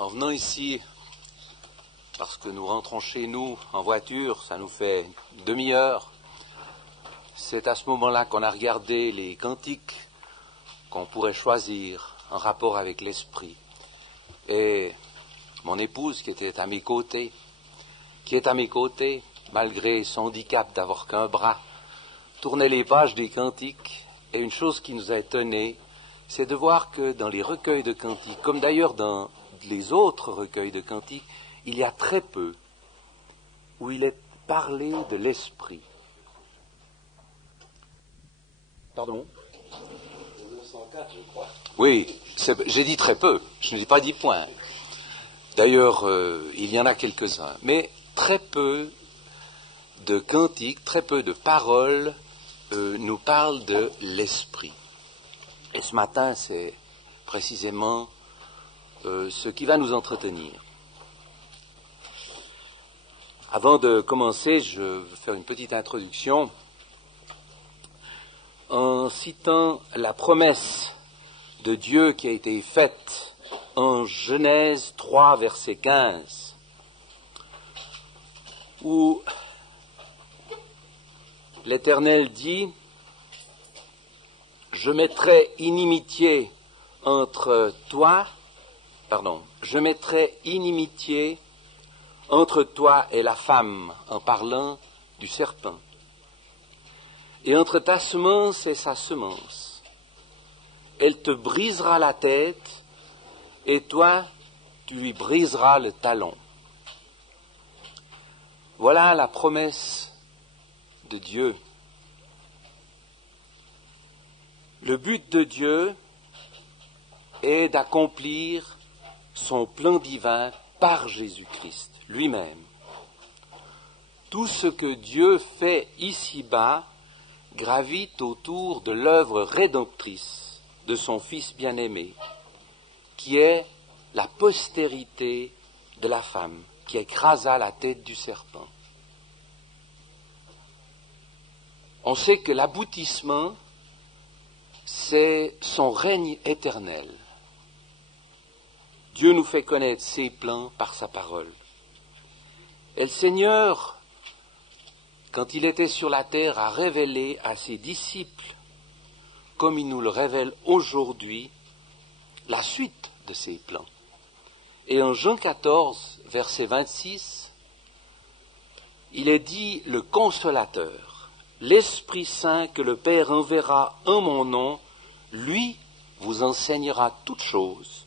En venant ici, parce que nous rentrons chez nous en voiture, ça nous fait une demi-heure, c'est à ce moment-là qu'on a regardé les cantiques qu'on pourrait choisir en rapport avec l'esprit. Et mon épouse, qui est à mes côtés, malgré son handicap d'avoir qu'un bras, tournait les pages des cantiques. Et une chose qui nous a étonnés, c'est de voir que dans les recueils de cantiques, comme d'ailleurs dans les autres recueils de cantiques, il y a très peu où il est parlé de l'esprit. Pardon ? 1904, je crois. Oui, j'ai dit très peu, je n'ai pas dit point. D'ailleurs, il y en a quelques-uns, mais très peu de cantiques, très peu de paroles nous parlent de l'esprit. Et ce matin, c'est précisément ce qui va nous entretenir. Avant de commencer, je vais faire une petite introduction en citant la promesse de Dieu qui a été faite en Genèse 3, verset 15, où l'Éternel dit « Je mettrai inimitié entre toi et la femme, en parlant du serpent, et entre ta semence et sa semence. Elle te brisera la tête, et toi, tu lui briseras le talon. » Voilà la promesse de Dieu. Le but de Dieu est d'accomplir son plan divin par Jésus-Christ lui-même. Tout ce que Dieu fait ici-bas gravite autour de l'œuvre rédemptrice de son Fils bien-aimé, qui est la postérité de la femme, qui écrasa la tête du serpent. On sait que l'aboutissement, c'est son règne éternel. Dieu nous fait connaître ses plans par sa parole. Et le Seigneur, quand il était sur la terre, a révélé à ses disciples, comme il nous le révèle aujourd'hui, la suite de ses plans. Et en Jean 14, verset 26, il est dit le Consolateur, l'Esprit Saint que le Père enverra en mon nom, lui vous enseignera toutes choses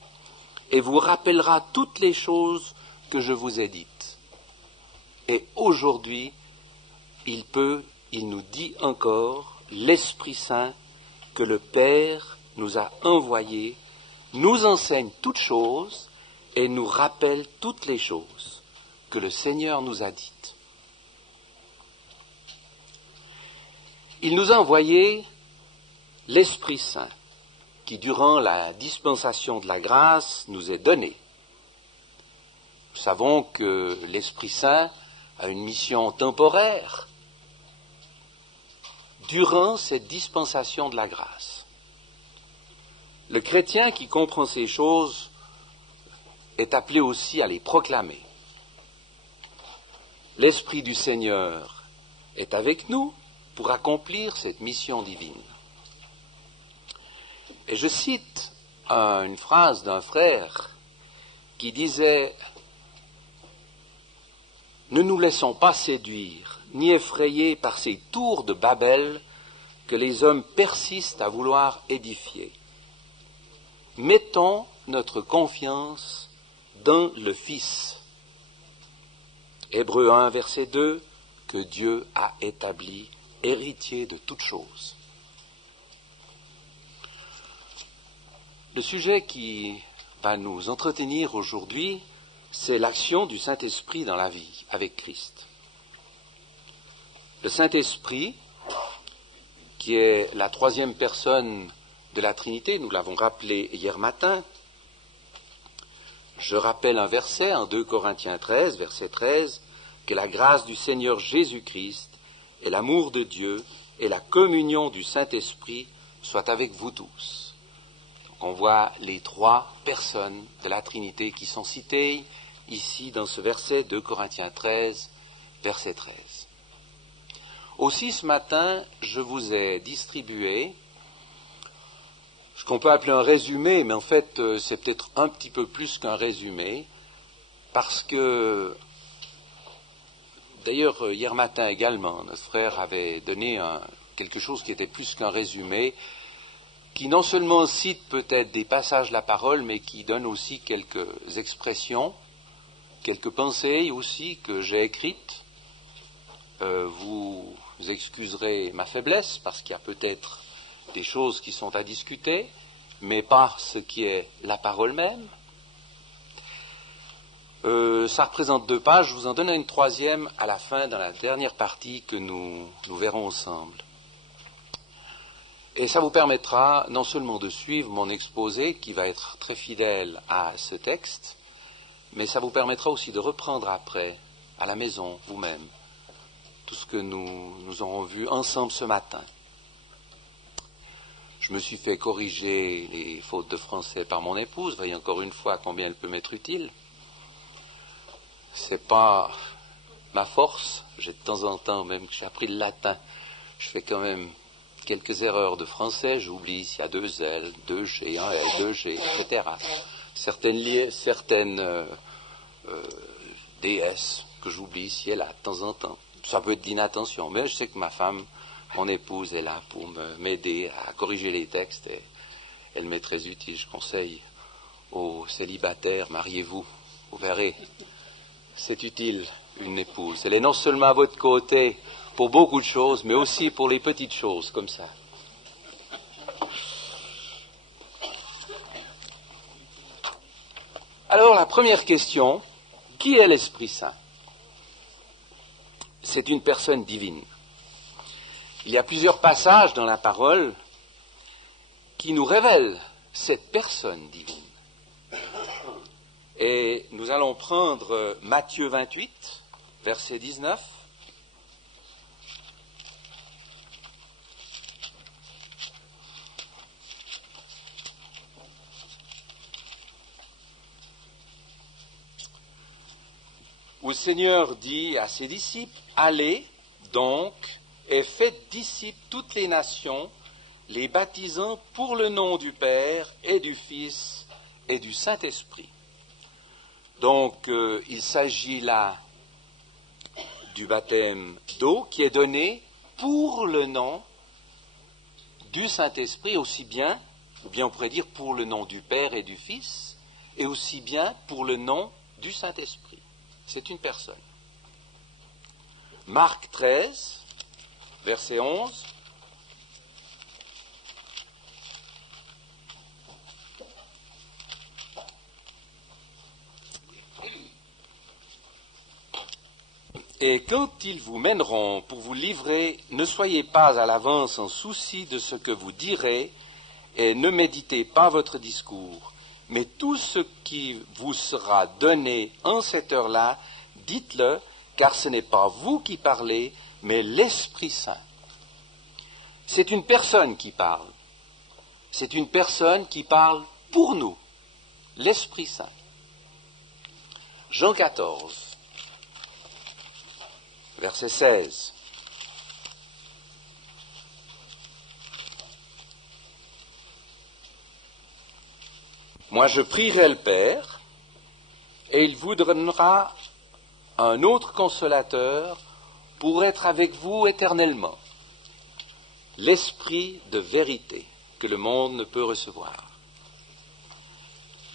et vous rappellera toutes les choses que je vous ai dites. Et aujourd'hui, il nous dit encore, l'Esprit Saint que le Père nous a envoyé, nous enseigne toutes choses et nous rappelle toutes les choses que le Seigneur nous a dites. Il nous a envoyé l'Esprit Saint qui, durant la dispensation de la grâce, nous est donné. Nous savons que l'Esprit Saint a une mission temporaire durant cette dispensation de la grâce. Le chrétien qui comprend ces choses est appelé aussi à les proclamer. L'Esprit du Seigneur est avec nous pour accomplir cette mission divine. Et je cite une phrase d'un frère qui disait « Ne nous laissons pas séduire, ni effrayer par ces tours de Babel que les hommes persistent à vouloir édifier. Mettons notre confiance dans le Fils. » Hébreux 1, verset 2, que Dieu a établi héritier de toutes choses. Le sujet qui va nous entretenir aujourd'hui, c'est l'action du Saint-Esprit dans la vie avec Christ. Le Saint-Esprit, qui est la troisième personne de la Trinité, nous l'avons rappelé hier matin. Je rappelle un verset en 2 Corinthiens 13, verset 13, que la grâce du Seigneur Jésus-Christ et l'amour de Dieu et la communion du Saint-Esprit soient avec vous tous. Donc qu'on voit les trois personnes de la Trinité qui sont citées ici dans ce verset 2 Corinthiens 13, verset 13. Aussi ce matin, je vous ai distribué ce qu'on peut appeler un résumé, mais en fait c'est peut-être un petit peu plus qu'un résumé, parce que, d'ailleurs hier matin également, notre frère avait donné quelque chose qui était plus qu'un résumé, qui non seulement cite peut-être des passages de la parole, mais qui donne aussi quelques expressions, quelques pensées aussi que j'ai écrites. Vous excuserez ma faiblesse, parce qu'il y a peut-être des choses qui sont à discuter, mais pas ce qui est la parole même. Ça représente 2 pages, je vous en donne une 3e à la fin, dans la dernière partie que nous verrons ensemble. Et ça vous permettra non seulement de suivre mon exposé, qui va être très fidèle à ce texte, mais ça vous permettra aussi de reprendre après, à la maison, vous-même, tout ce que nous aurons vu ensemble ce matin. Je me suis fait corriger les fautes de français par mon épouse. Voyez encore une fois combien elle peut m'être utile. C'est pas ma force. J'ai de temps en temps, même que j'ai appris le latin, je fais quand même quelques erreurs de français. J'oublie s'il y a 2 L, 2 G, 1 L, 2 G, etc. Certaines DS que j'oublie ici et là, de temps en temps. Ça peut être d'inattention, mais je sais que ma femme, mon épouse, est là pour m'aider à corriger les textes et elle m'est très utile. Je conseille aux célibataires, mariez-vous, vous verrez, c'est utile une épouse. Elle est non seulement à votre côté pour beaucoup de choses, mais aussi pour les petites choses comme ça. Alors la première question, qui est l'Esprit Saint? C'est une personne divine. Il y a plusieurs passages dans la parole qui nous révèlent cette personne divine. Et nous allons prendre Matthieu 28, verset 19. Où le Seigneur dit à ses disciples, « Allez donc et faites disciples toutes les nations, les baptisant pour le nom du Père et du Fils et du Saint-Esprit. » Donc, il s'agit là du baptême d'eau qui est donné pour le nom du Saint-Esprit, aussi bien, ou bien on pourrait dire pour le nom du Père et du Fils, et aussi bien pour le nom du Saint-Esprit. C'est une personne. Marc 13, verset 11. Et quand ils vous mèneront pour vous livrer, ne soyez pas à l'avance en souci de ce que vous direz, et ne méditez pas votre discours, mais tout ce qui vous sera donné en cette heure-là, dites-le, car ce n'est pas vous qui parlez, mais l'Esprit Saint. C'est une personne qui parle. C'est une personne qui parle pour nous, l'Esprit Saint. Jean 14. Verset 16. Moi je prierai le Père, et il vous donnera un autre consolateur pour être avec vous éternellement. L'Esprit de vérité que le monde ne peut recevoir.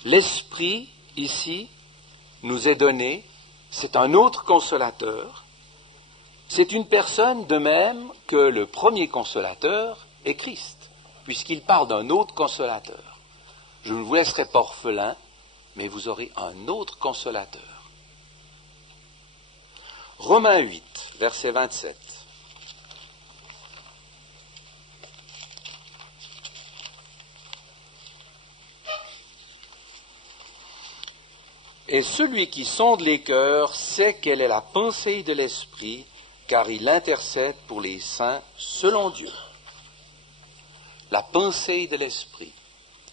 L'Esprit, ici, nous est donné, c'est un autre consolateur. C'est une personne de même que le premier consolateur est Christ, puisqu'il parle d'un autre consolateur. Je ne vous laisserai pas orphelin, mais vous aurez un autre consolateur. Romains 8, verset 27. Et celui qui sonde les cœurs sait quelle est la pensée de l'Esprit, car il intercède pour les saints selon Dieu. La pensée de l'Esprit.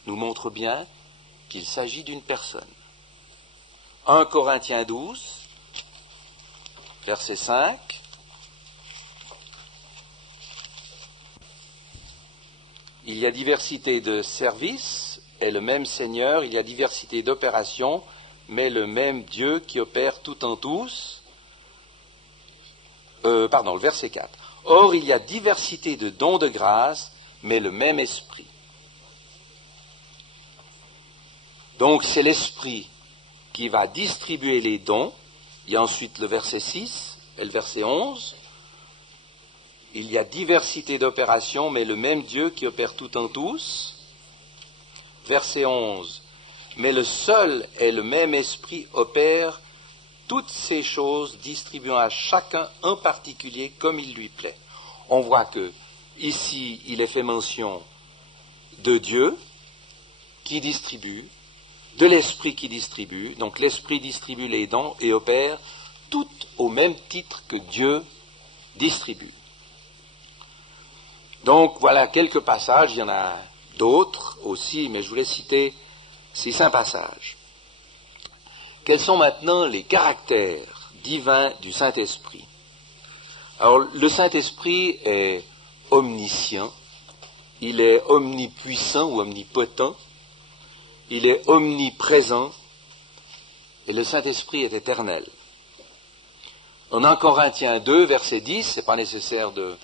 nous montre bien qu'il s'agit d'une personne. 1 Corinthiens 12, verset 5. Il y a diversité de services et le même Seigneur, il y a diversité d'opérations, mais le même Dieu qui opère tout en tous. Le verset 4. Or, il y a diversité de dons de grâce, mais le même esprit. Donc, c'est l'esprit qui va distribuer les dons. Il y a ensuite le verset 6 et le verset 11. Il y a diversité d'opérations, mais le même Dieu qui opère tout en tous. Verset 11. Mais le seul et le même esprit opère toutes ces choses, distribuant à chacun en particulier comme il lui plaît. On voit que ici, il est fait mention de Dieu qui distribue, de l'esprit qui distribue. Donc l'esprit distribue les dons et opère toutes au même titre que Dieu distribue. Donc voilà quelques passages, il y en a d'autres aussi, mais je voulais citer ces 5 passages. Quels sont maintenant les caractères divins du Saint-Esprit? Alors, le Saint-Esprit est omniscient, il est omnipuissant ou omnipotent, il est omniprésent, et le Saint-Esprit est éternel. En 1 Corinthiens 2, verset 10, c'est pas nécessaire de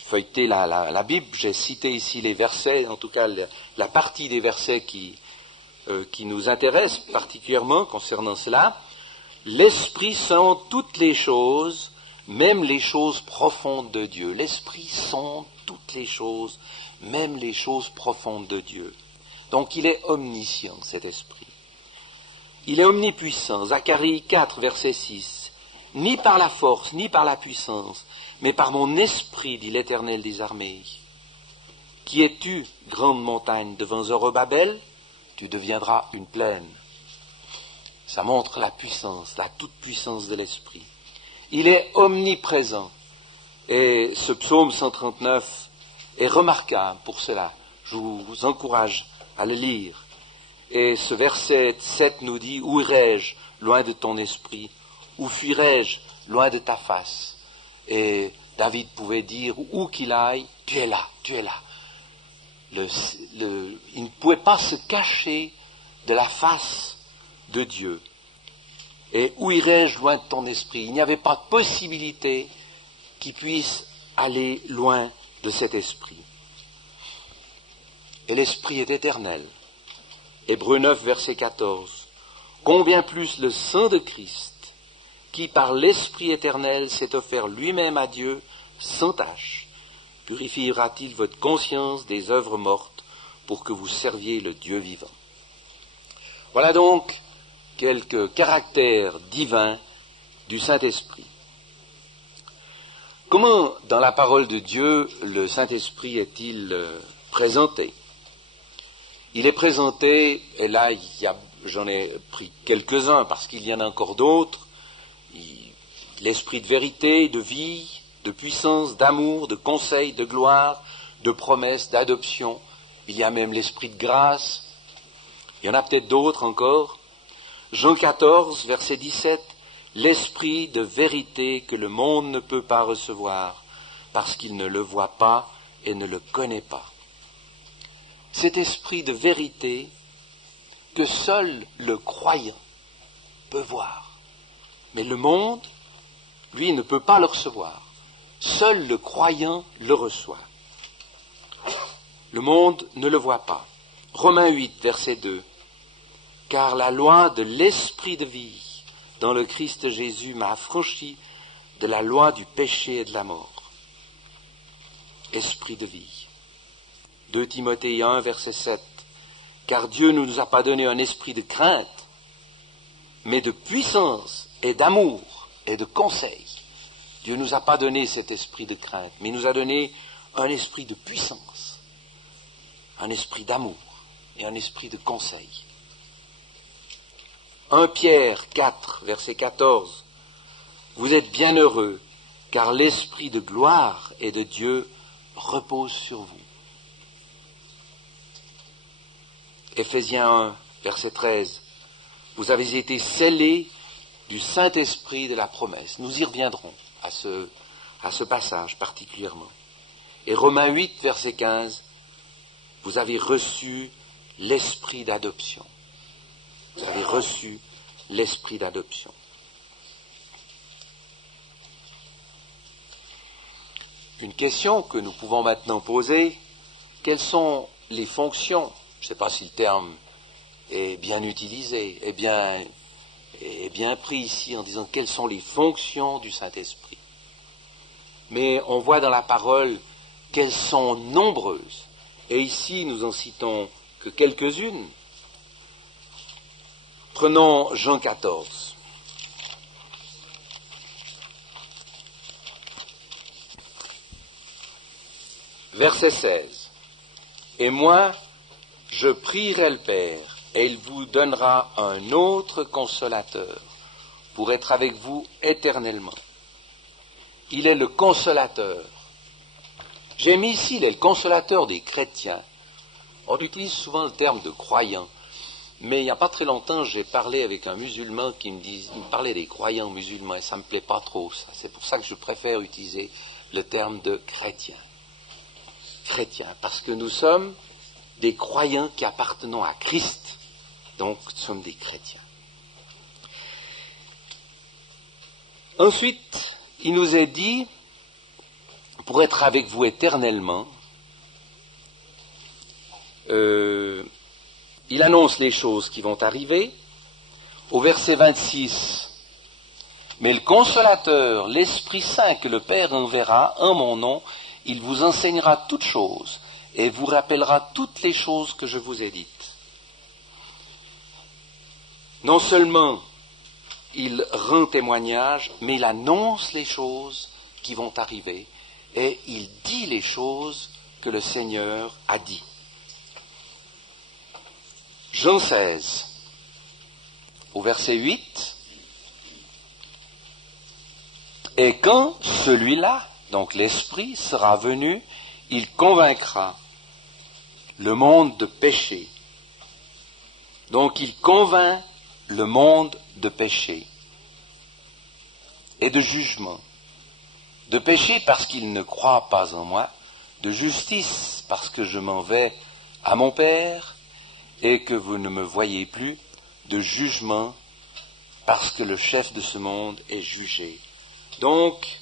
feuilleter la Bible, j'ai cité ici les versets, en tout cas la partie des versets qui nous intéresse particulièrement concernant cela. L'Esprit sonde toutes les choses, même les choses profondes de Dieu. L'Esprit sonde toutes les choses, même les choses profondes de Dieu. Donc il est omniscient, cet Esprit. Il est omnipuissant. Zacharie 4, verset 6. Ni par la force, ni par la puissance, mais par mon esprit, dit l'Éternel des armées. Qui es-tu, grande montagne, devant Zorobabel? Tu deviendras une plaine. Ça montre la puissance, la toute-puissance de l'Esprit. Il est omniprésent. Et ce psaume 139 est remarquable pour cela. Je vous encourage à le lire. Et ce verset 7 nous dit, où irai-je loin de ton esprit? Où fuirai-je loin de ta face? Et David pouvait dire, où qu'il aille, tu es là, tu es là. Il ne pouvait pas se cacher de la face de Dieu. Et où irai-je loin de ton esprit? Il n'y avait pas de possibilité qu'il puisse aller loin de cet esprit. Et l'esprit est éternel. Hébreux 9, verset 14. Combien plus le sang de Christ, qui par l'Esprit éternel s'est offert lui-même à Dieu sans tache, purifiera-t-il votre conscience des œuvres mortes pour que vous serviez le Dieu vivant? Voilà donc quelques caractères divins du Saint-Esprit. Comment, dans la parole de Dieu, le Saint-Esprit est-il présenté? Il est présenté, et là j'en ai pris quelques-uns parce qu'il y en a encore d'autres, l'esprit de vérité, de vie, de puissance, d'amour, de conseil, de gloire, de promesse, d'adoption. Il y a même l'esprit de grâce. Il y en a peut-être d'autres encore. Jean 14, verset 17, l'esprit de vérité que le monde ne peut pas recevoir parce qu'il ne le voit pas et ne le connaît pas. Cet esprit de vérité que seul le croyant peut voir. Mais le monde, lui, ne peut pas le recevoir. Seul le croyant le reçoit. Le monde ne le voit pas. Romains 8, verset 2. Car la loi de l'esprit de vie dans le Christ Jésus m'a affranchi de la loi du péché et de la mort. Esprit de vie. 2 Timothée 1, verset 7. Car Dieu ne nous a pas donné un esprit de crainte, mais de puissance et d'amour et de conseil. Dieu ne nous a pas donné cet esprit de crainte, mais il nous a donné un esprit de puissance, un esprit d'amour et un esprit de conseil. 1 Pierre 4, verset 14. Vous êtes bienheureux, car l'esprit de gloire et de Dieu repose sur vous. Éphésiens 1, verset 13. Vous avez été scellés du Saint-Esprit de la promesse. Nous y reviendrons à ce passage particulièrement. Et Romains 8, verset 15. Vous avez reçu l'esprit d'adoption. Vous avez reçu l'esprit d'adoption. Une question que nous pouvons maintenant poser, quelles sont les fonctions, je ne sais pas si le terme est bien utilisé, est bien pris ici en disant quelles sont les fonctions du Saint-Esprit. Mais on voit dans la parole qu'elles sont nombreuses. Et ici, nous en citons que quelques-unes. Prenons Jean 14. Verset 16. Et moi, je prierai le Père, et il vous donnera un autre consolateur pour être avec vous éternellement. Il est le consolateur. J'ai mis ici, il est le consolateur des chrétiens. On utilise souvent le terme de croyants. Mais il n'y a pas très longtemps, j'ai parlé avec un musulman qui me parlait des croyants musulmans, et ça ne me plaît pas trop, ça. C'est pour ça que je préfère utiliser le terme de chrétien. Chrétien, parce que nous sommes des croyants qui appartenons à Christ. Donc, nous sommes des chrétiens. Ensuite, il nous est dit, pour être avec vous éternellement, il annonce les choses qui vont arriver. Au verset 26, mais le consolateur, l'Esprit Saint que le Père enverra en mon nom, il vous enseignera toutes choses et vous rappellera toutes les choses que je vous ai dites. Non seulement il rend témoignage, mais il annonce les choses qui vont arriver et il dit les choses que le Seigneur a dit. Jean 16, au verset 8, et quand celui-là, donc l'Esprit, sera venu, il convaincra le monde de péché. Donc il convainc le monde de péché et de jugement. De péché parce qu'il ne croit pas en moi, de justice parce que je m'en vais à mon Père et que vous ne me voyez plus, de jugement parce que le chef de ce monde est jugé. Donc,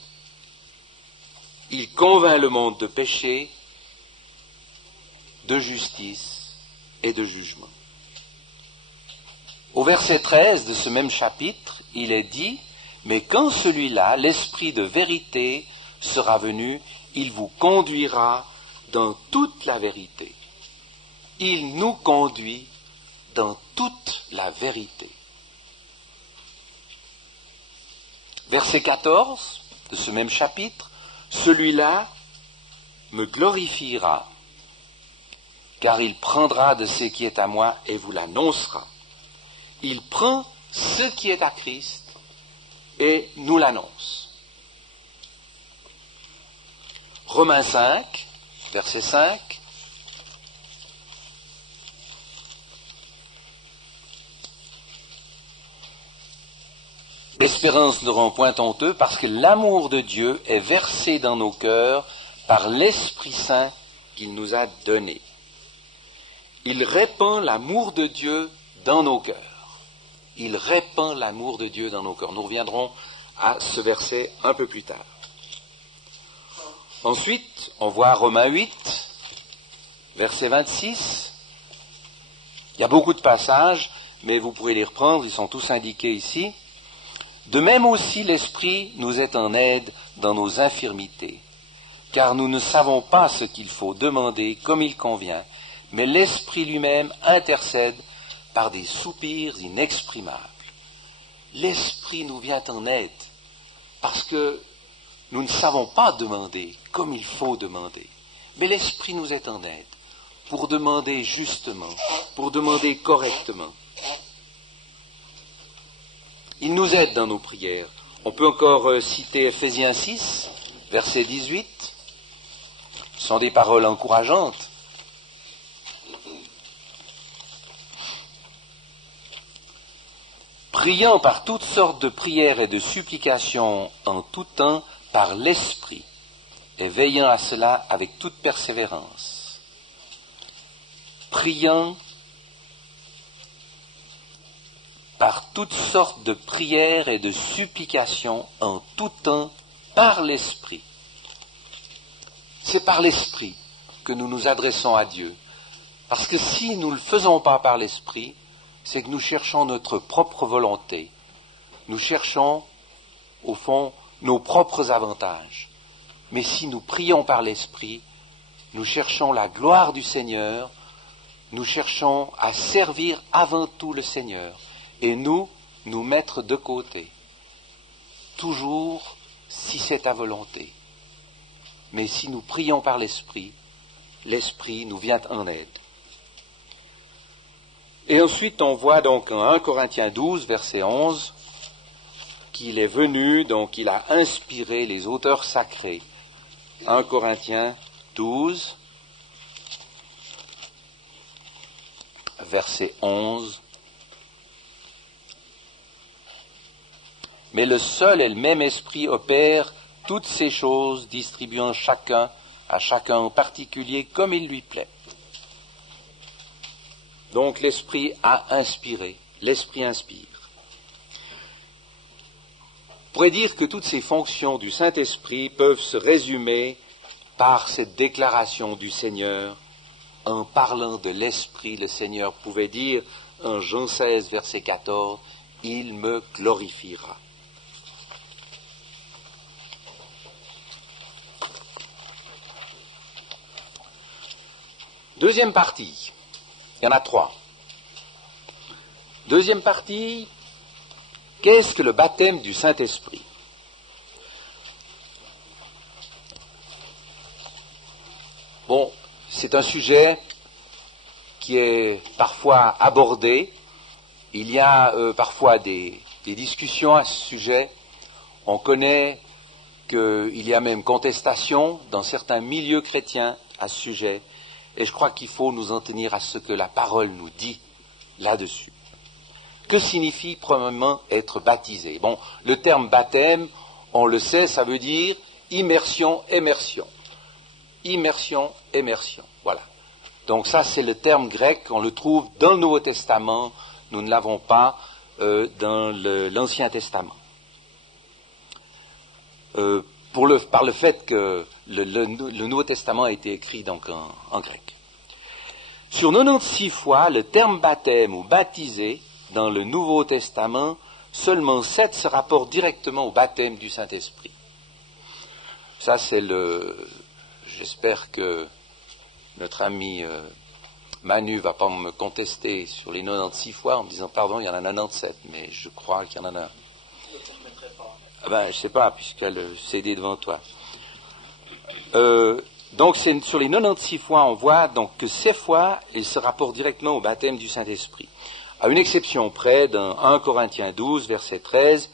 il convainc le monde de péché, de justice et de jugement. Au verset 13 de ce même chapitre, il est dit, mais quand celui-là, l'Esprit de vérité, sera venu, il vous conduira dans toute la vérité. Il nous conduit dans toute la vérité. Verset 14 de ce même chapitre, celui-là me glorifiera, car il prendra de ce qui est à moi et vous l'annoncera. Il prend ce qui est à Christ et nous l'annonce. Romains 5, verset 5. Espérance ne rend point honteux parce que l'amour de Dieu est versé dans nos cœurs par l'Esprit Saint qu'il nous a donné. Il répand l'amour de Dieu dans nos cœurs. Il répand l'amour de Dieu dans nos cœurs. Nous reviendrons à ce verset un peu plus tard. Ensuite, on voit Romains 8, verset 26. Il y a beaucoup de passages, mais vous pourrez les reprendre, ils sont tous indiqués ici. De même aussi l'Esprit nous est en aide dans nos infirmités, car nous ne savons pas ce qu'il faut demander comme il convient, mais l'Esprit lui-même intercède par des soupirs inexprimables. L'Esprit nous vient en aide, parce que nous ne savons pas demander comme il faut demander, mais l'Esprit nous est en aide pour demander justement, pour demander correctement. Il nous aide dans nos prières. On peut encore citer Éphésiens 6, verset 18. Ce sont des paroles encourageantes. priant par toutes sortes de prières et de supplications en tout temps par l'Esprit, et veillant à cela avec toute persévérance. Priant par toutes sortes de prières et de supplications en tout temps par l'Esprit. C'est par l'Esprit que nous nous adressons à Dieu. Parce que si nous ne le faisons pas par l'Esprit, c'est que nous cherchons notre propre volonté. Nous cherchons, au fond, nos propres avantages. Mais si nous prions par l'Esprit, nous cherchons la gloire du Seigneur, nous cherchons à servir avant tout le Seigneur et nous mettre de côté. Toujours si c'est ta volonté. Mais si nous prions par l'Esprit, l'Esprit nous vient en aide. Et ensuite, on voit donc en 1 Corinthiens 12, verset 11, qu'il est venu, donc il a inspiré les auteurs sacrés. 1 Corinthiens 12, verset 11. Mais le seul et le même esprit opère toutes ces choses, distribuant à chacun en particulier comme il lui plaît. Donc l'esprit a inspiré, l'esprit inspire. On pourrait dire que toutes ces fonctions du Saint-Esprit peuvent se résumer par cette déclaration du Seigneur. En parlant de l'Esprit, le Seigneur pouvait dire en Jean 16, verset 14, « Il me glorifiera ». Deuxième partie, il y en a 3. Deuxième partie, qu'est-ce que le baptême du Saint-Esprit? Bon, c'est un sujet qui est parfois abordé. Il y a parfois des discussions à ce sujet. On connaît qu'il y a même contestation dans certains milieux chrétiens à ce sujet. Et je crois qu'il faut nous en tenir à ce que la parole nous dit là-dessus. Que signifie premièrement être baptisé? Bon, le terme baptême, on le sait, ça veut dire immersion, émersion. Immersion, émersion, voilà. Donc ça, c'est le terme grec, on le trouve dans le Nouveau Testament, nous ne l'avons pas dans l'Ancien Testament. Par le fait que le Nouveau Testament a été écrit donc en grec. Sur 96 fois, le terme baptême ou baptisé dans le Nouveau Testament, seulement 7 se rapportent directement au baptême du Saint-Esprit. Ça, c'est j'espère que notre ami Manu ne va pas me contester sur les 96 fois en me disant, pardon, il y en a 97, mais je crois qu'il y en a... Ben, je ne sais pas, puisqu'elle a le CD devant toi. Donc, sur les 96 fois, on voit donc que ces fois, ils se rapportent directement au baptême du Saint-Esprit. À une exception près, dans 1 Corinthiens 12, verset 13,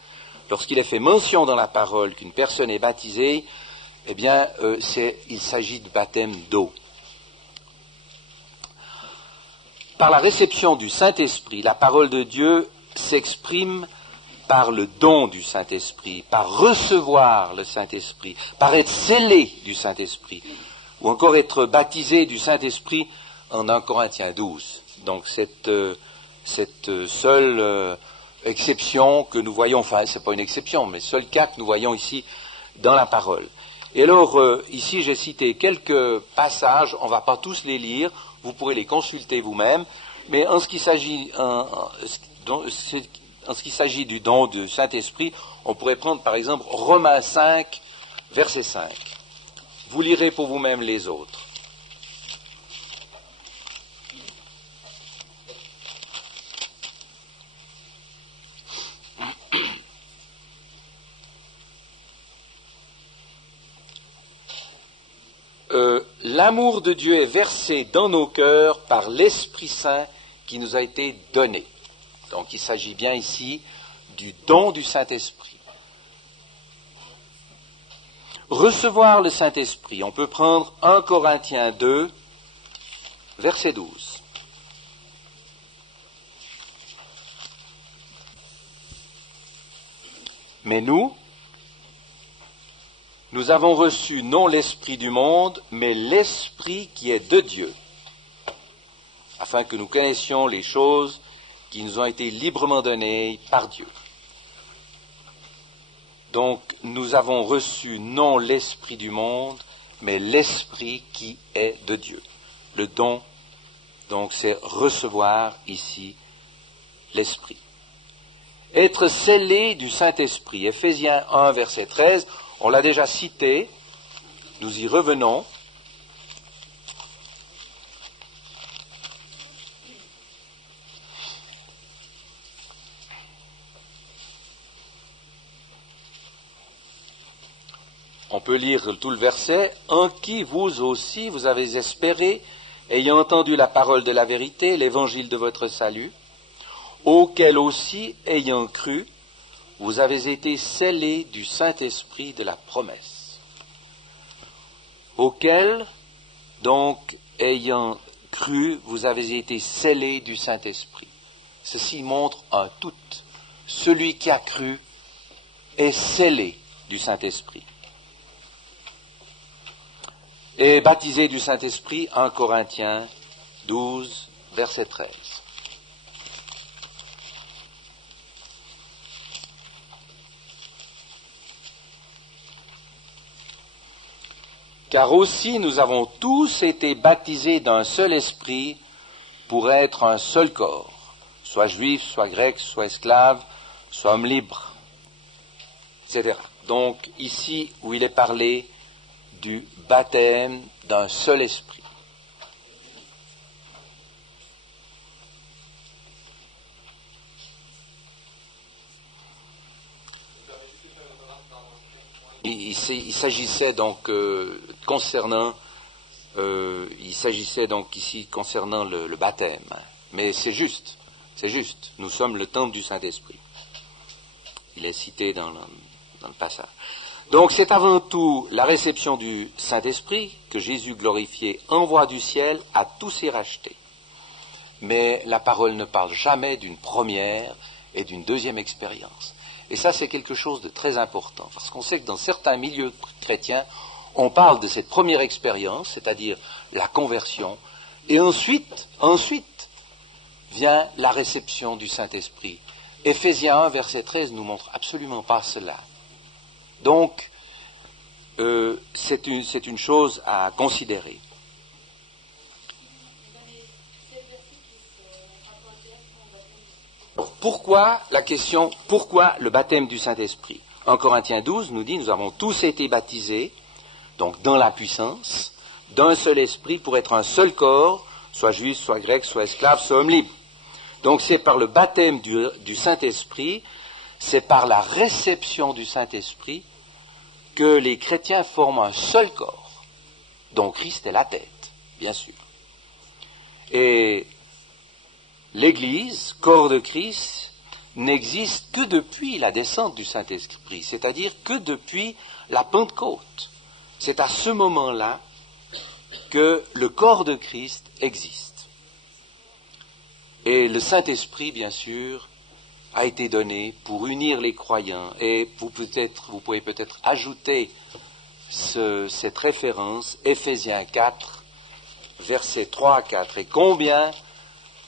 lorsqu'il est fait mention dans la parole qu'une personne est baptisée, eh bien, il s'agit du baptême d'eau. Par la réception du Saint-Esprit, la parole de Dieu s'exprime par le don du Saint-Esprit, par recevoir le Saint-Esprit, par être scellé du Saint-Esprit, ou encore être baptisé du Saint-Esprit en 1 Corinthiens 12. Donc cette seule exception que nous voyons, enfin c'est pas une exception, mais seul cas que nous voyons ici dans la parole. Et alors ici j'ai cité quelques passages, on ne va pas tous les lire, vous pourrez les consulter vous-même, mais en ce qui s'agit du don du Saint-Esprit, on pourrait prendre par exemple Romains 5, verset 5. Vous lirez pour vous-même les autres. L'amour de Dieu est versé dans nos cœurs par l'Esprit Saint qui nous a été donné. Donc il s'agit bien ici du don du Saint-Esprit. Recevoir le Saint-Esprit, on peut prendre 1 Corinthiens 2, verset 12. Mais nous avons reçu non l'esprit du monde, mais l'esprit qui est de Dieu, afin que nous connaissions les choses qui nous ont été librement données par Dieu. Donc, nous avons reçu non l'esprit du monde, mais l'esprit qui est de Dieu. Le don, donc, c'est recevoir ici l'esprit. Être scellé du Saint-Esprit. Éphésiens 1, verset 13, on l'a déjà cité, nous y revenons. On peut lire tout le verset. « En qui vous aussi vous avez espéré, ayant entendu la parole de la vérité, l'évangile de votre salut, auquel aussi, ayant cru, vous avez été scellés du Saint-Esprit de la promesse. » Auquel, donc, ayant cru, vous avez été scellés du Saint-Esprit. Ceci montre un tout. Celui qui a cru est scellé du Saint-Esprit. Et baptisé du Saint-Esprit, 1 Corinthiens 12, verset 13. Car aussi nous avons tous été baptisés d'un seul esprit pour être un seul corps, soit juif, soit grec, soit esclave, soit homme libre, etc. Donc ici où il est parlé du baptême d'un seul esprit. Il s'agissait donc il s'agissait donc ici concernant le baptême. Mais c'est juste. Nous sommes le temple du Saint-Esprit. Il est cité dans le passage. Donc c'est avant tout la réception du Saint-Esprit que Jésus glorifié envoie du ciel à tous ses rachetés. Mais la parole ne parle jamais d'une première et d'une deuxième expérience. Et ça, c'est quelque chose de très important, parce qu'on sait que dans certains milieux chrétiens, on parle de cette première expérience, c'est-à-dire la conversion, et ensuite vient la réception du Saint-Esprit. Éphésiens 1, verset 13 nous montre absolument pas cela. Donc, c'est une chose à considérer. Pourquoi le baptême du Saint-Esprit? En Corinthiens 12 nous dit, nous avons tous été baptisés, donc dans la puissance, d'un seul esprit pour être un seul corps, soit juif, soit grec, soit esclave, soit homme libre. Donc c'est par le baptême du Saint-Esprit, c'est par la réception du Saint-Esprit que les chrétiens forment un seul corps, dont Christ est la tête, bien sûr. Et l'Église, corps de Christ, n'existe que depuis la descente du Saint-Esprit, c'est-à-dire que depuis la Pentecôte. C'est à ce moment-là que le corps de Christ existe. Et le Saint-Esprit, bien sûr, a été donné pour unir les croyants. Et vous pouvez peut-être ajouter cette référence, Éphésiens 4, versets 3 à 4. Et combien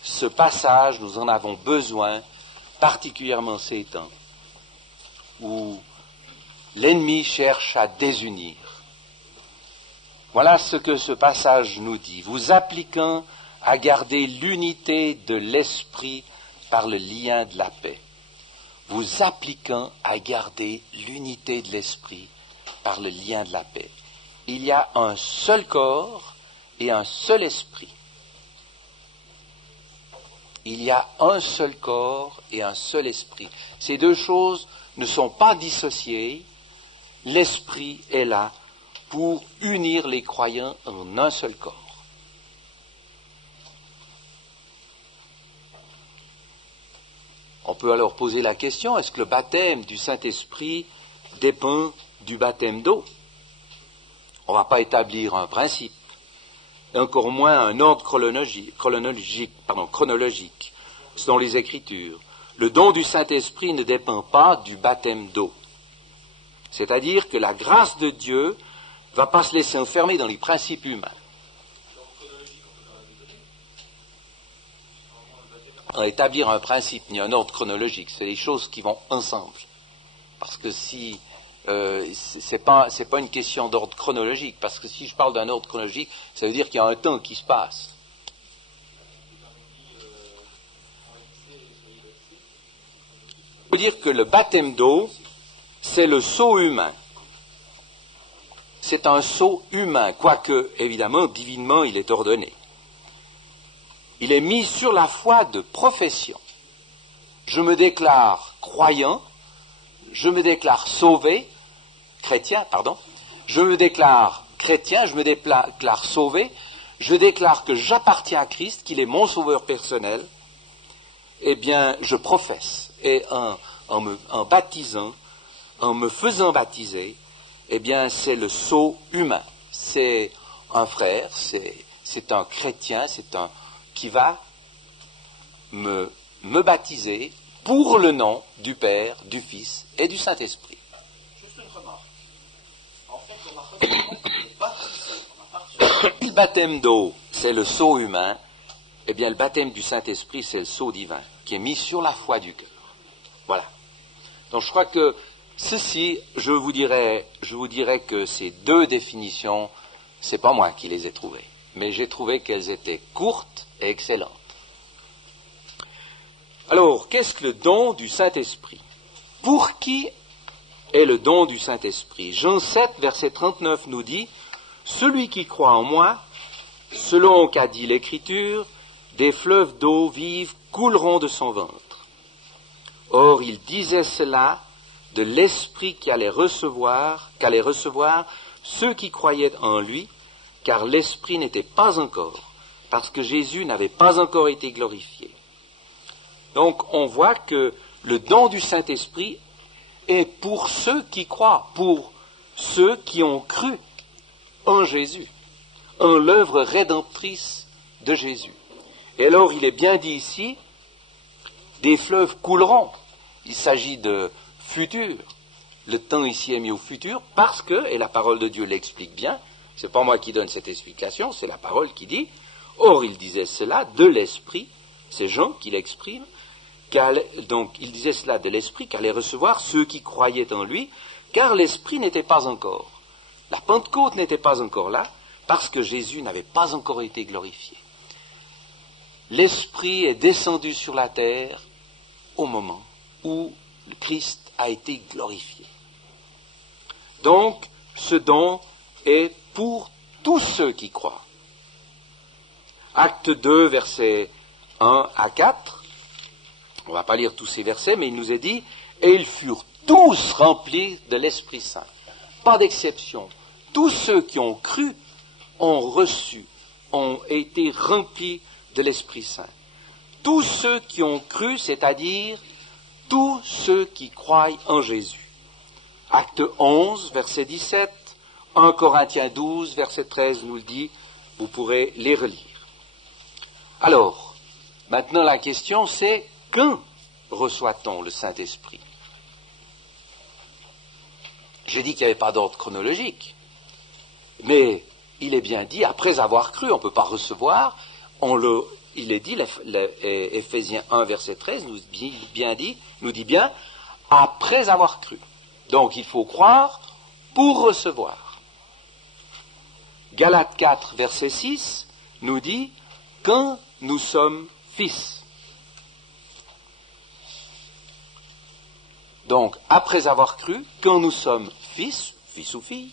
ce passage, nous en avons besoin, particulièrement ces temps, où l'ennemi cherche à désunir. Voilà ce que ce passage nous dit. Vous appliquant à garder l'unité de l'esprit par le lien de la paix. Vous appliquant à garder l'unité de l'esprit par le lien de la paix. Il y a un seul corps et un seul esprit. Il y a un seul corps et un seul esprit. Ces deux choses ne sont pas dissociées. L'esprit est là pour unir les croyants en un seul corps. On peut alors poser la question, est-ce que le baptême du Saint-Esprit dépend du baptême d'eau? On ne va pas établir un principe, et encore moins un ordre chronologique selon les Écritures. Le don du Saint-Esprit ne dépend pas du baptême d'eau. C'est-à-dire que la grâce de Dieu ne va pas se laisser enfermer dans les principes humains. Établir un principe ni un ordre chronologique, c'est des choses qui vont ensemble. Parce que si c'est pas une question d'ordre chronologique, parce que si je parle d'un ordre chronologique, ça veut dire qu'il y a un temps qui se passe. Ça veut dire que le baptême d'eau, c'est le sceau humain. C'est un sceau humain, quoique, évidemment, divinement, il est ordonné. Il est mis sur la foi de profession. Je me déclare croyant, je me déclare sauvé, chrétien, pardon, je me déclare chrétien, je me déclare sauvé, je déclare que j'appartiens à Christ, qu'il est mon sauveur personnel, eh bien, je professe. Et en baptisant, en me faisant baptiser, eh bien, c'est le sceau humain. C'est un frère, c'est un chrétien, qui va me baptiser pour le nom du Père, du Fils et du Saint-Esprit. Juste une remarque. En fait, on a baptisé. Le baptême d'eau, c'est le sceau humain. Eh bien, le baptême du Saint-Esprit, c'est le sceau divin, qui est mis sur la foi du cœur. Voilà. Donc, je crois que ceci, je vous dirais que ces deux définitions, c'est pas moi qui les ai trouvées, mais j'ai trouvé qu'elles étaient courtes et excellentes. Alors, qu'est-ce que le don du Saint-Esprit? Pour qui est le don du Saint-Esprit? Jean 7, verset 39 nous dit « Celui qui croit en moi, selon qu'a dit l'Écriture, des fleuves d'eau vive couleront de son ventre. » Or, il disait cela de l'Esprit qu'allaient recevoir ceux qui croyaient en lui, car l'Esprit n'était pas encore, parce que Jésus n'avait pas encore été glorifié. Donc, on voit que le don du Saint-Esprit est pour ceux qui croient, pour ceux qui ont cru en Jésus, en l'œuvre rédemptrice de Jésus. Et alors, il est bien dit ici, des fleuves couleront. Il s'agit de futur. Le temps ici est mis au futur parce que, et la parole de Dieu l'explique bien, c'est pas moi qui donne cette explication, c'est la parole qui dit, or il disait cela de l'Esprit, c'est Jean qui l'exprime, donc il disait cela de l'Esprit qu'allaient recevoir ceux qui croyaient en lui, car l'Esprit n'était pas encore. La Pentecôte n'était pas encore là, parce que Jésus n'avait pas encore été glorifié. L'Esprit est descendu sur la terre au moment où le Christ a été glorifié. Donc, ce don est pour tous ceux qui croient. Acte 2, versets 1 à 4, on ne va pas lire tous ces versets, mais il nous est dit, et ils furent tous remplis de l'Esprit Saint. Pas d'exception. Tous ceux qui ont cru ont reçu, ont été remplis de l'Esprit Saint. Tous ceux qui ont cru, c'est-à-dire tous ceux qui croient en Jésus. Acte 11, verset 17, 1 Corinthiens 12, verset 13 nous le dit, vous pourrez les relire. Alors, maintenant la question c'est, quand reçoit-on le Saint-Esprit? J'ai dit qu'il n'y avait pas d'ordre chronologique, mais il est bien dit, après avoir cru, on ne peut pas recevoir, il est dit, Éphésiens 1, verset 13, nous dit bien, après avoir cru. Donc il faut croire pour recevoir. Galates 4, verset 6, nous dit, quand nous sommes fils. Donc, après avoir cru, quand nous sommes fils ou filles,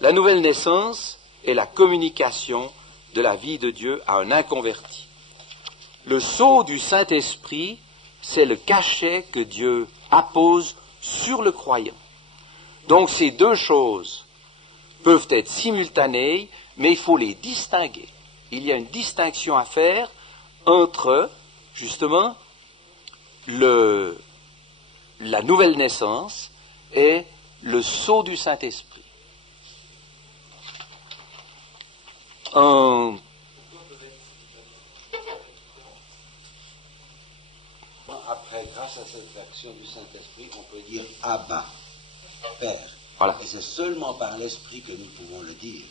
la nouvelle naissance est la communication de la vie de Dieu à un inconverti. Le sceau du Saint-Esprit, c'est le cachet que Dieu appose sur le croyant. Donc ces deux choses peuvent être simultanées, mais il faut les distinguer. Il y a une distinction à faire entre, justement, la nouvelle naissance et le sceau du Saint-Esprit. Après, grâce à cette action du Saint-Esprit, on peut dire Abba. Père. Voilà. Et c'est seulement par l'Esprit que nous pouvons le dire.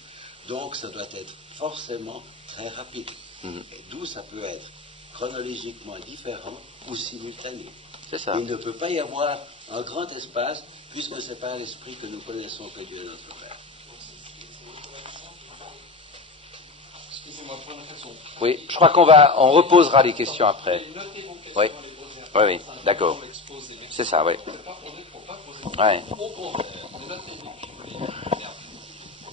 Donc ça doit être forcément très rapide. Et d'où ça peut être chronologiquement différent ou simultané. C'est ça. Il ne peut pas y avoir un grand espace puisque c'est par l'Esprit que nous connaissons que Dieu est notre Père. Excusez-moi, pour une raison. Oui, je crois on reposera les questions après. Oui, oui, oui, d'accord. C'est ça, oui. Ouais.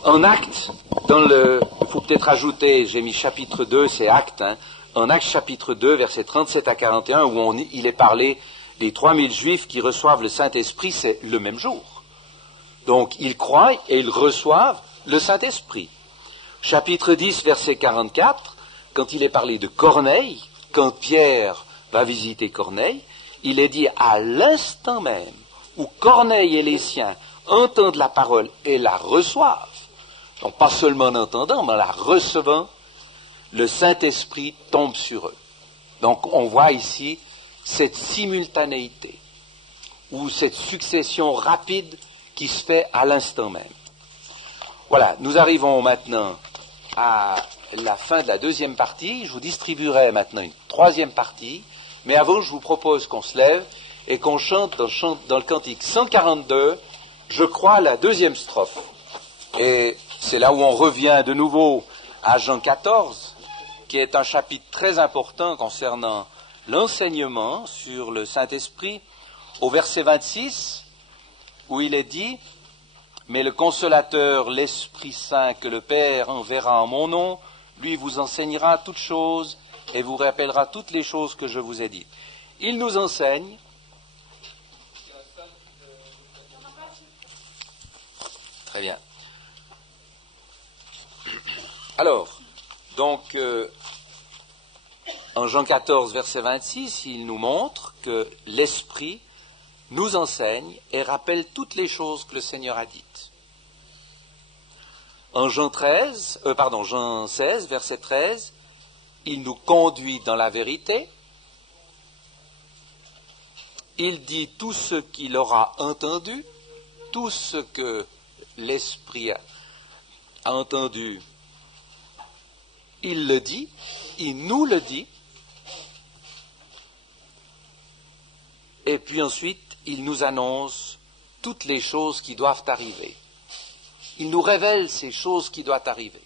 En Actes, il faut peut-être ajouter, j'ai mis chapitre 2, c'est Actes, hein, en Actes chapitre 2, versets 37 à 41, où il est parlé des 3000 Juifs qui reçoivent le Saint-Esprit, c'est le même jour. Donc, ils croient et ils reçoivent le Saint-Esprit. Chapitre 10, verset 44, quand il est parlé de Corneille, quand Pierre va visiter Corneille, il est dit à l'instant même où Corneille et les siens entendent la parole et la reçoivent, donc pas seulement en entendant, mais en la recevant, le Saint-Esprit tombe sur eux. Donc on voit ici cette simultanéité, ou cette succession rapide qui se fait à l'instant même. Voilà, nous arrivons maintenant à la fin de la deuxième partie. Je vous distribuerai maintenant une troisième partie, mais avant je vous propose qu'on se lève et qu'on chante dans le cantique 142, je crois, la deuxième strophe. Et c'est là où on revient de nouveau à Jean 14, qui est un chapitre très important concernant l'enseignement sur le Saint-Esprit, au verset 26, où il est dit « Mais le Consolateur, l'Esprit Saint que le Père enverra en mon nom, lui vous enseignera toutes choses et vous rappellera toutes les choses que je vous ai dites. » Il nous enseigne. Très bien. Alors, donc, en Jean 14, verset 26, il nous montre que l'Esprit nous enseigne et rappelle toutes les choses que le Seigneur a dites. En Jean 16, verset 13, il nous conduit dans la vérité. Il dit tout ce qu'il aura entendu, tout ce que l'Esprit a entendu, il le dit, il nous le dit. Et puis ensuite, il nous annonce toutes les choses qui doivent arriver. Il nous révèle ces choses qui doivent arriver.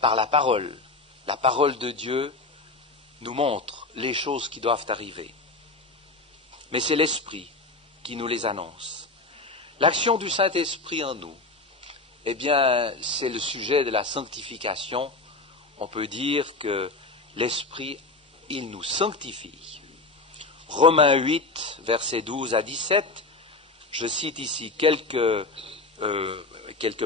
Par la parole de Dieu nous montre les choses qui doivent arriver. Mais c'est l'Esprit qui nous les annonce. L'action du Saint-Esprit en nous, eh bien, c'est le sujet de la sanctification. On peut dire que l'Esprit, il nous sanctifie. Romains 8, versets 12 à 17, je cite ici quelques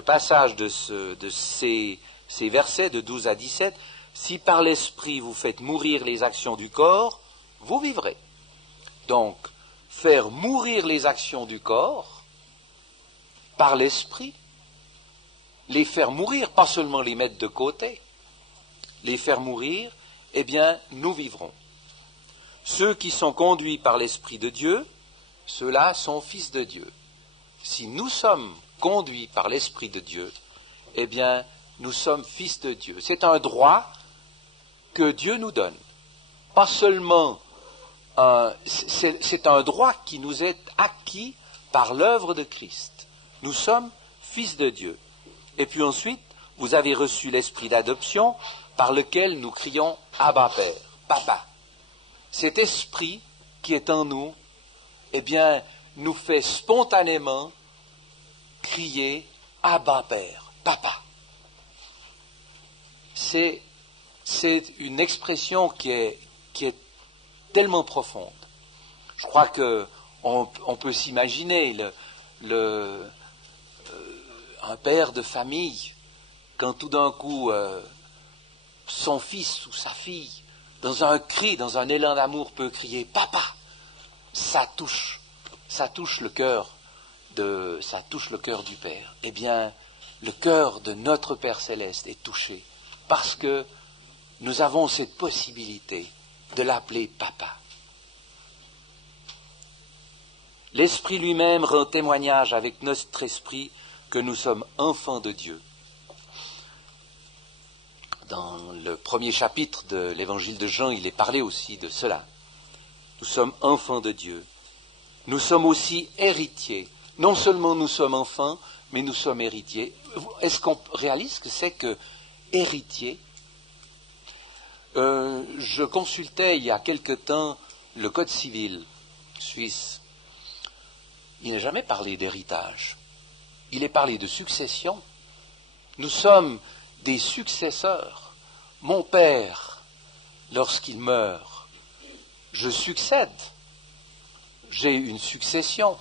passages de ces versets de 12 à 17. « Si par l'Esprit vous faites mourir les actions du corps, vous vivrez. » Donc, faire mourir les actions du corps par l'Esprit, les faire mourir, pas seulement les mettre de côté, les faire mourir, eh bien, nous vivrons. Ceux qui sont conduits par l'Esprit de Dieu, ceux-là sont fils de Dieu. Si nous sommes conduits par l'Esprit de Dieu, eh bien, nous sommes fils de Dieu. C'est un droit que Dieu nous donne. Pas seulement, c'est un droit qui nous est acquis par l'œuvre de Christ. Nous sommes fils de Dieu. Et puis ensuite, vous avez reçu l'esprit d'adoption par lequel nous crions « Abba Père », « Papa ». Cet esprit qui est en nous, eh bien, nous fait spontanément crier « Abba Père », « Papa ». C'est une expression qui est tellement profonde. Je crois qu'on peut s'imaginer un père de famille, quand tout d'un coup son fils ou sa fille, dans un cri, dans un élan d'amour, peut crier « Papa », ça touche le cœur du Père. Eh bien, le cœur de notre Père Céleste est touché parce que nous avons cette possibilité de l'appeler Papa. L'Esprit lui-même rend témoignage avec notre esprit que nous sommes enfants de Dieu. Dans le premier chapitre de l'évangile de Jean, il est parlé aussi de cela. Nous sommes enfants de Dieu. Nous sommes aussi héritiers. Non seulement nous sommes enfants, mais nous sommes héritiers. Est-ce qu'on réalise ce que c'est que héritier? Je consultais il y a quelque temps le Code civil suisse. Il n'est jamais parlé d'héritage. Il est parlé de succession. Nous sommes des successeurs. Mon père, lorsqu'il meurt, je succède. J'ai une succession.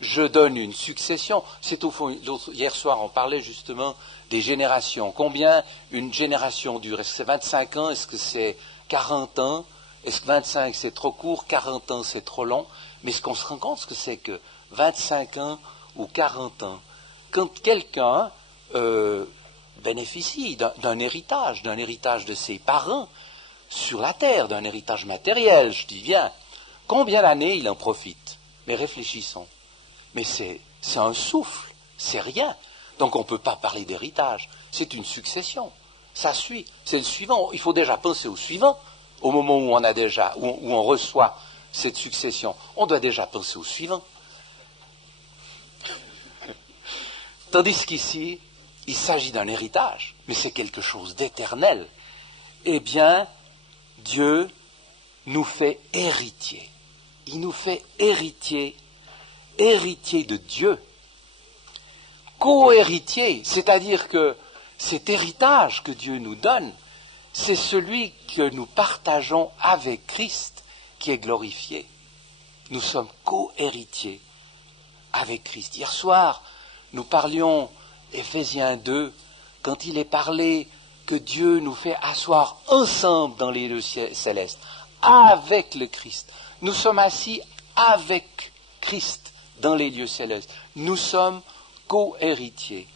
Je donne une succession. C'est au fond, hier soir, on parlait justement des générations. Combien une génération dure? Est-ce que c'est 25 ans? Est-ce que c'est 40 ans? Est-ce que 25 c'est trop court? 40 ans c'est trop long? Mais ce qu'on se rend compte, c'est que 25 ans ou 40 ans, quand quelqu'un bénéficie d'un héritage de ses parents sur la terre, d'un héritage matériel, je dis bien, combien d'années il en profite? Mais réfléchissons. Mais c'est un souffle, c'est rien. Donc on ne peut pas parler d'héritage, c'est une succession. Ça suit, c'est le suivant. Il faut déjà penser au suivant, au moment où où on reçoit cette succession. On doit déjà penser au suivant. Tandis qu'ici, il s'agit d'un héritage, mais c'est quelque chose d'éternel. Eh bien, Dieu nous fait héritiers. Il nous fait héritiers de Dieu. Co-héritiers, c'est-à-dire que cet héritage que Dieu nous donne, c'est celui que nous partageons avec Christ qui est glorifié. Nous sommes co-héritiers avec Christ. Hier soir, nous parlions, Éphésiens 2, quand il est parlé que Dieu nous fait asseoir ensemble dans les lieux célestes, avec le Christ. Nous sommes assis avec Christ dans les lieux célestes. Nous sommes co-héritiers.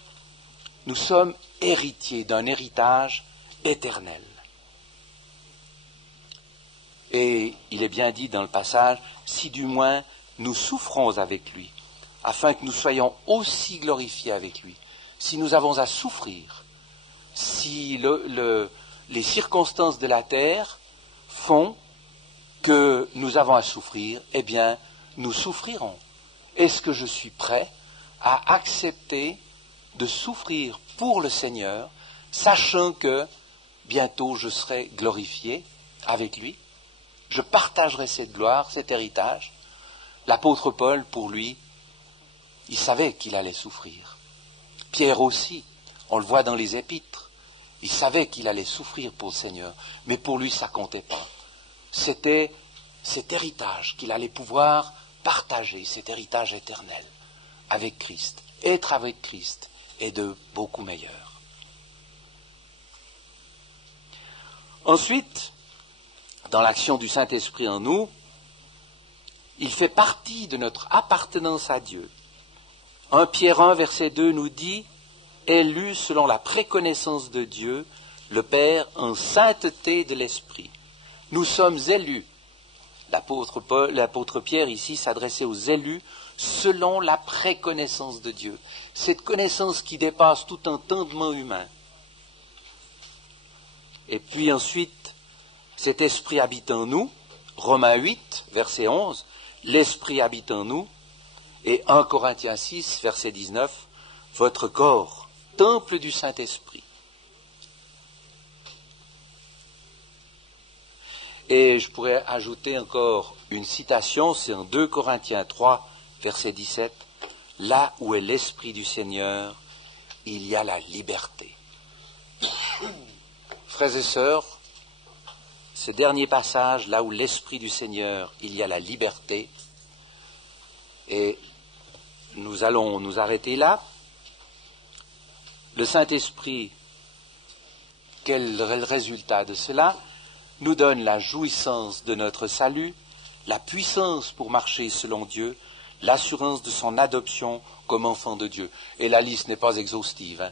Nous sommes héritiers d'un héritage éternel. Et il est bien dit dans le passage, si du moins nous souffrons avec lui, afin que nous soyons aussi glorifiés avec lui. Si nous avons à souffrir, si les circonstances de la terre font que nous avons à souffrir, eh bien, nous souffrirons. Est-ce que je suis prêt à accepter de souffrir pour le Seigneur, sachant que bientôt je serai glorifié avec lui? Je partagerai cette gloire, cet héritage. L'apôtre Paul, pour lui, il savait qu'il allait souffrir. Pierre aussi, on le voit dans les épîtres, il savait qu'il allait souffrir pour le Seigneur, mais pour lui ça ne comptait pas. C'était cet héritage qu'il allait pouvoir partager, cet héritage éternel avec Christ. Être avec Christ est de beaucoup meilleur. Ensuite, dans l'action du Saint-Esprit en nous, il fait partie de notre appartenance à Dieu. 1 Pierre 1, verset 2 nous dit « Élus selon la préconnaissance de Dieu, le Père en sainteté de l'Esprit. » Nous sommes élus. L'apôtre Pierre ici s'adressait aux élus selon la préconnaissance de Dieu. Cette connaissance qui dépasse tout entendement humain. Et puis ensuite, cet esprit habite en nous. Romains 8, verset 11, l'esprit habite en nous. Et 1 Corinthiens 6, verset 19, votre corps, temple du Saint-Esprit. Et je pourrais ajouter encore une citation, c'est en 2 Corinthiens 3, verset 17, là où est l'Esprit du Seigneur, il y a la liberté. Frères et sœurs, ces derniers passages, là où l'Esprit du Seigneur, il y a la liberté, et nous allons nous arrêter là. Le Saint-Esprit, quel est le résultat de cela? Nous donne la jouissance de notre salut, la puissance pour marcher selon Dieu, l'assurance de son adoption comme enfant de Dieu. Et la liste n'est pas exhaustive, hein.